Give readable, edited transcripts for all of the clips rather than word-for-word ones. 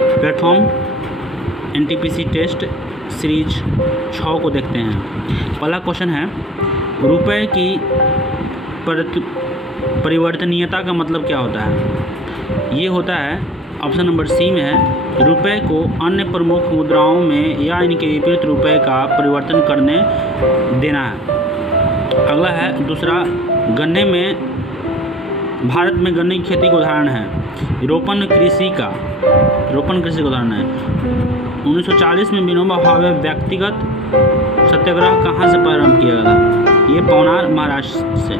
Platform NTPC test series 6 को देखते हैं। पहला क्वेश्चन है, रुपए की परिवर्तनीयता का मतलब क्या होता है? ये होता है, ऑप्शन नंबर सी में है, रुपए को अन्य प्रमुख मुद्राओं में या इनके विपरीत रुपए का परिवर्तन करने देना है। अगला है दूसरा, गन्ने में भारत में गन्ने की खेती का उदाहरण है। रोपण कृषि का उदाहरण है। 1940 में विनोबा भावे व्यक्तिगत सत्याग्रह कहाँ से प्रारंभ किया गया था? ये पवनार महाराष्ट्र से।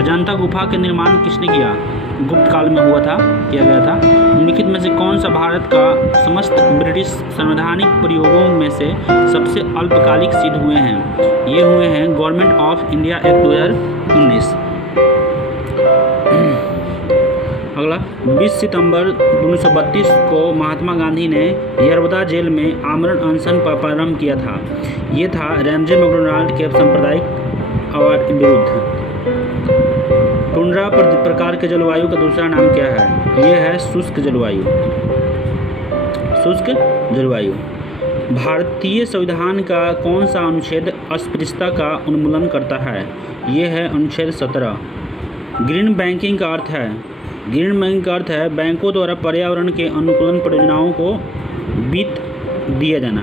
अजंता गुफा के निर्माण किसने किया? गुप्त काल में किया गया था। निम्नलिखित में से कौन सा भारत का समस्त ब्रिटिश संवैधानिक प्रयोगों में से सबसे अल्पकालिक सिद्ध हुए हैं? ये हुए हैं गवर्नमेंट ऑफ इंडिया एक्ट 2019। अगला, 20 सितंबर 1932 को महात्मा गांधी ने यरवदा जेल में आमरण अनशन पर प्रारंभ किया था। ये था रैमजे मैकडोनाल्ड के सांप्रदायिक आवाज के विरुद्ध। टुंड्रा प्रकार के जलवायु का दूसरा नाम क्या है? ये है शुष्क जलवायु। भारतीय संविधान का कौन सा अनुच्छेद अस्पृश्यता का उन्मूलन करता है? ये है अनुच्छेद 17। ग्रीन बैंकिंग का अर्थ है बैंकों द्वारा पर्यावरण के अनुकूलन परियोजनाओं को वित्त दिया जाना,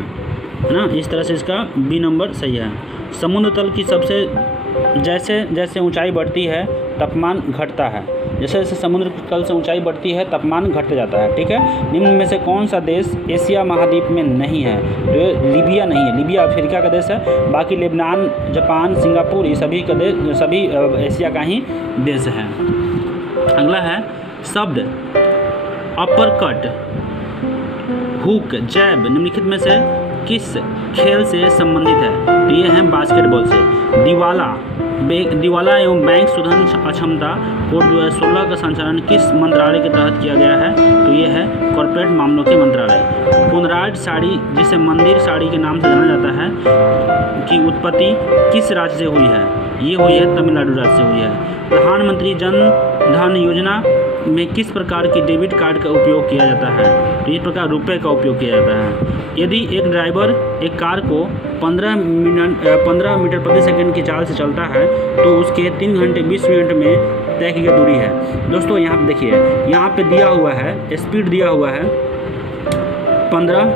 है ना। इस तरह से इसका बी नंबर सही है। समुद्र तल की सबसे जैसे ऊंचाई बढ़ती है तापमान घटता है। जैसे जैसे समुद्र तल से ऊंचाई बढ़ती है तापमान घटता जाता है, ठीक है। निम्न में से कौन सा देश एशिया महाद्वीप में नहीं है? तो ये लीबिया नहीं है। लीबिया अफ्रीका का देश है। बाकी लेबनान, जापान, सिंगापुर, ये सभी एशिया का ही देश है। अगला है शब्द अपर कट, हुक, जैब निम्नलिखित में से किस खेल से संबंधित है? तो ये है बास्केटबॉल से। दिवाला एवं बैंक शोधन अक्षमता कोड 2016 का संचालन किस मंत्रालय के तहत किया गया है? तो ये है कॉर्पोरेट मामलों के मंत्रालय। कोनराड साड़ी, जिसे मंदिर साड़ी के नाम से जाना जाता है, की उत्पत्ति किस राज्य से हुई है? ये हुई है तमिलनाडु राज्य से हुई है। प्रधानमंत्री जन धन योजना में किस प्रकार की डेबिट कार्ड का उपयोग किया जाता है? तो इस प्रकार रुपए का उपयोग किया जाता है। यदि एक ड्राइवर एक कार को 15 मीटर प्रति सेकंड की चाल से चलता है तो उसके 3 घंटे 20 मिनट में तय की गई दूरी है। दोस्तों यहाँ पे देखिए, यहाँ पे दिया हुआ है, स्पीड दिया हुआ है 15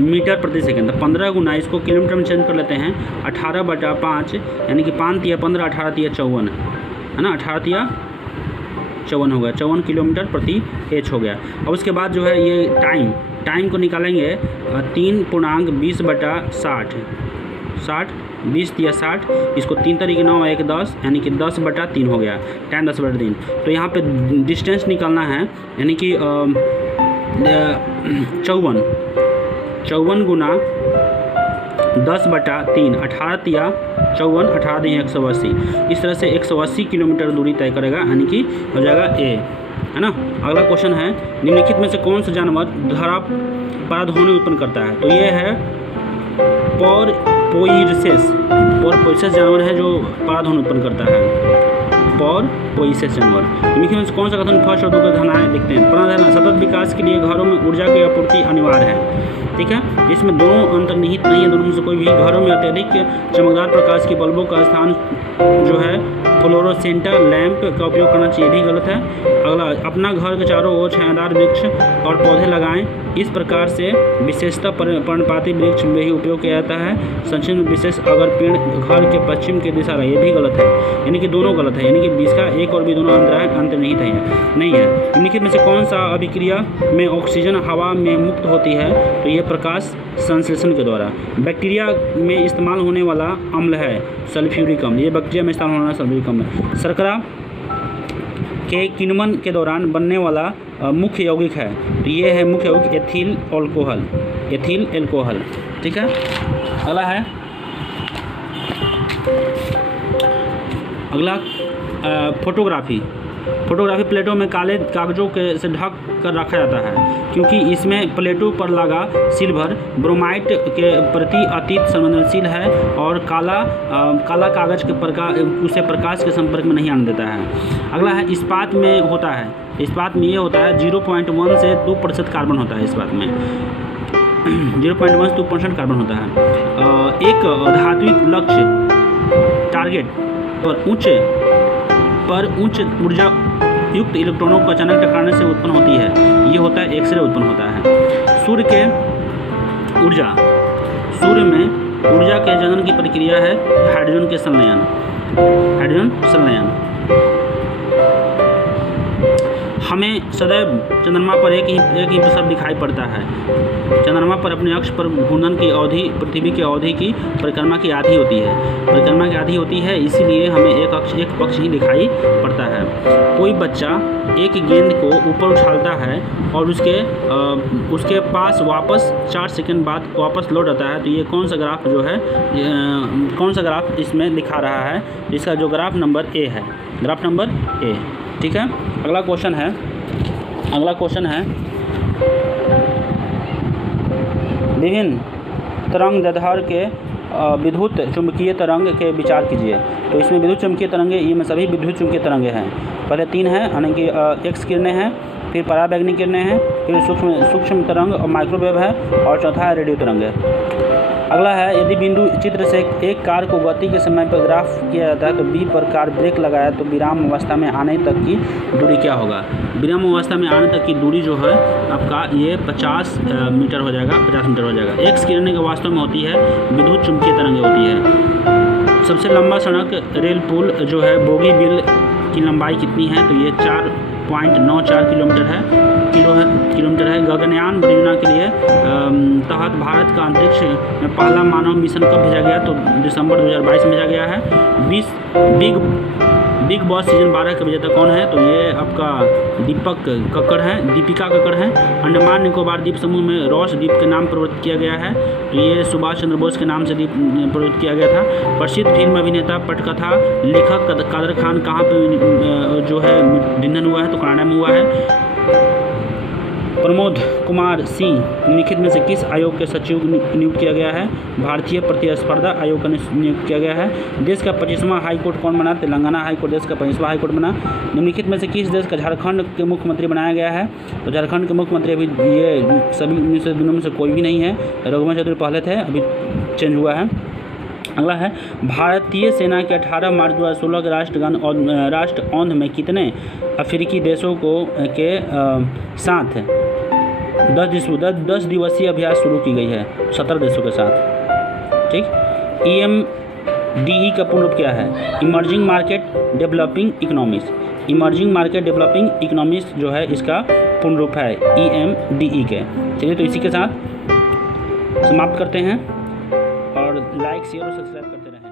मीटर प्रति सेकंड। 15 गुना इसको किलोमीटर में चेंज कर लेते हैं, 18/5 यानी कि 5 तिया 15, 18 तिया 54, है ना। 18 तिया 54 हो गया, 54 किलोमीटर प्रति एच हो गया। अब उसके बाद जो है ये टाइम को निकालेंगे 3.20/60, 20 तिया 60, इसको 3 तरीके 9 1 10 यानी कि 10/3 हो गया, टाइम 10/3। तो यहाँ पे डिस्टेंस निकालना है, यानी कि 54 गुना 10/3, 18 तिया 54, 18 तिया 180। इस तरह से 180 किलोमीटर दूरी तय करेगा, यानी कि हो जाएगा ए, है ना। अगला क्वेश्चन है, निम्नलिखित में से कौन सा जानवर परागध्वनि उत्पन्न करता है? तो ये है पोइसेस जानवर है जो परागध्वनि उत्पन्न करता है। पोइसेस जानवर। निम्नलिखित में से कौन सा कथन फर्स्ट और दूसरा धारणा है? देखते हैं। पुनर्धारणा, सतत विकास के लिए घरों में ऊर्जा की आपूर्ति अनिवार्य है, ठीक है। इसमें दोनों अंतर्निहित नहीं है, दोनों में से कोई भी। घरों में अत्यधिक चमकदार प्रकाश की बल्बों का स्थान जो है फ्लोरोसेंटा लैंप का उपयोग करना चाहिए, भी गलत है। अगला, अपना घर के चारों ओर छायादार वृक्ष और पौधे लगाएं। इस प्रकार से विशेषतः पर्णपाती वृक्ष में ही उपयोग किया जाता है। संक्षिप्त में विशेष अगर पेड़ घर के पश्चिम की दिशा रहे, ये भी गलत है, यानी कि दोनों गलत है, यानी कि इसका एक और भी दोनों अंतर्निहित नहीं है। निम्नलिखित में से कौन सा अभिक्रिया में ऑक्सीजन हवा में मुक्त होती है? तो ये प्रकाश संश्लेषण के द्वारा। बैक्टीरिया में इस्तेमाल होने वाला अम्ल है सल्फ्यूरिक अम्ल, ये बैक्टीरिया में इस्तेमाल होने वाला सल्फ्यूरिक अम्ल है। शर्करा के किण्वन के दौरान बनने वाला मुख्य यौगिक है, तो ये है मुख्य यौगिक एथिल एल्कोहल, ठीक है। अगला है, फोटोग्राफी। फोटोग्राफी प्लेटों में काले कागजों के से ढक कर रखा जाता है क्योंकि इसमें प्लेटों पर लगा सिल्वर ब्रोमाइट के प्रति अतीत संवेदनशील है और काला कागज के उसे प्रकाश के संपर्क में नहीं आने देता है। अगला है इस्पात में होता है। इस्पात में ये होता है 0.1 से 2% कार्बन होता है। इस्पात में 0.1 से 2% कार्बन होता है। एक धात्विक लक्ष्य टारगेट पर उच्च ऊर्जा युक्त इलेक्ट्रॉनों को अचानक टकराने से उत्पन्न होती है। ये होता है एक्सरे उत्पन्न होता है। सूर्य में ऊर्जा के जनन की प्रक्रिया है हाइड्रोजन के संलयन। हमें सदैव चंद्रमा पर एक ही प्रसव दिखाई पड़ता है। चंद्रमा पर अपने अक्ष पर घूर्णन की अवधि पृथ्वी की अवधि की परिक्रमा की आधी होती है। इसीलिए हमें एक पक्ष ही दिखाई पड़ता है। कोई बच्चा एक गेंद को ऊपर उछालता है और उसके पास वापस 4 सेकंड बाद वापस लौट आता है। तो ये कौन सा ग्राफ इसमें दिखा रहा है? इसका जो ग्राफ नंबर ए है, ग्राफ नंबर ए। ठीक है। अगला क्वेश्चन है विभिन्न तरंग दैर्ध्य के विद्युत चुंबकीय तरंग के विचार कीजिए। तो इसमें विद्युत चुंबकीय तरंगे, ये में सभी विद्युत चुंबकीय तरंगे हैं। पहले 3 हैं, यानी कि एक्स किरणें हैं, फिर पराबैंगनी किरणें हैं, फिर सूक्ष्म तरंग और माइक्रोवेव है, और चौथा है रेडियो तरंग है। अगला है यदि बिंदु चित्र से एक कार को गति के समय पर ग्राफ किया जाता है तो बी पर कार ब्रेक लगाया तो विराम अवस्था में आने तक की दूरी क्या होगा? विराम अवस्था में आने तक की दूरी जो है आपका ये 50 मीटर हो जाएगा। एक्स किरणें का वास्तव में होती है विद्युत चुंबकीय तरंगें होती है। सबसे लंबा सड़क रेल पुल जो है बोगीबिल की लंबाई कितनी है? तो ये 4.94 किलोमीटर है। गगनयान परियोजना के लिए तहत भारत का अंतरिक्ष में पहला मानव मिशन कब भेजा गया? तो दिसंबर 2022 में भेजा गया है। बिग बॉस सीजन 12 का विजेता कौन है? तो ये आपका दीपिका कक्कड़ है। अंडमान निकोबार द्वीप समूह में रॉस द्वीप के नाम परिवर्तित किया गया है। तो ये सुभाष चंद्र बोस के नाम से द्वीप परिवर्तित किया गया था। प्रसिद्ध फिल्म अभिनेता पटकथा लेखक कादर खान कहाँ पे जो है निधन हुआ है? तो कनाडा में हुआ है। प्रमोद कुमार सिंह निम्नलिखित में से किस आयोग के सचिव नियुक्त किया गया है? भारतीय प्रतिस्पर्धा आयोग का नियुक्त किया गया है। देश का 25वां हाईकोर्ट कौन बना? तेलंगाना हाईकोर्ट देश का 25वां हाईकोर्ट बना। निम्नलिखित में से किस देश का झारखंड के मुख्यमंत्री बनाया गया है? तो झारखंड के मुख्यमंत्री अभी ये सभी दिनों में से कोई भी नहीं है। रघुवंश चौधरी पहले थे, अभी चेंज हुआ है। अगला है भारतीय सेना के 18 मार्च 2016 के राष्ट्र औंध में कितने अफ्रीकी देशों के साथ 10 दिवसीय अभ्यास शुरू की गई है? 17 देशों के साथ। ठीक। EMDE का पूर्ण रूप क्या है? इमर्जिंग मार्केट डेवलपिंग इकोनॉमीज जो है इसका पूर्ण रूप है EMDE के। चलिए तो इसी के साथ समाप्त करते हैं और लाइक शेयर और सब्सक्राइब करते रहें।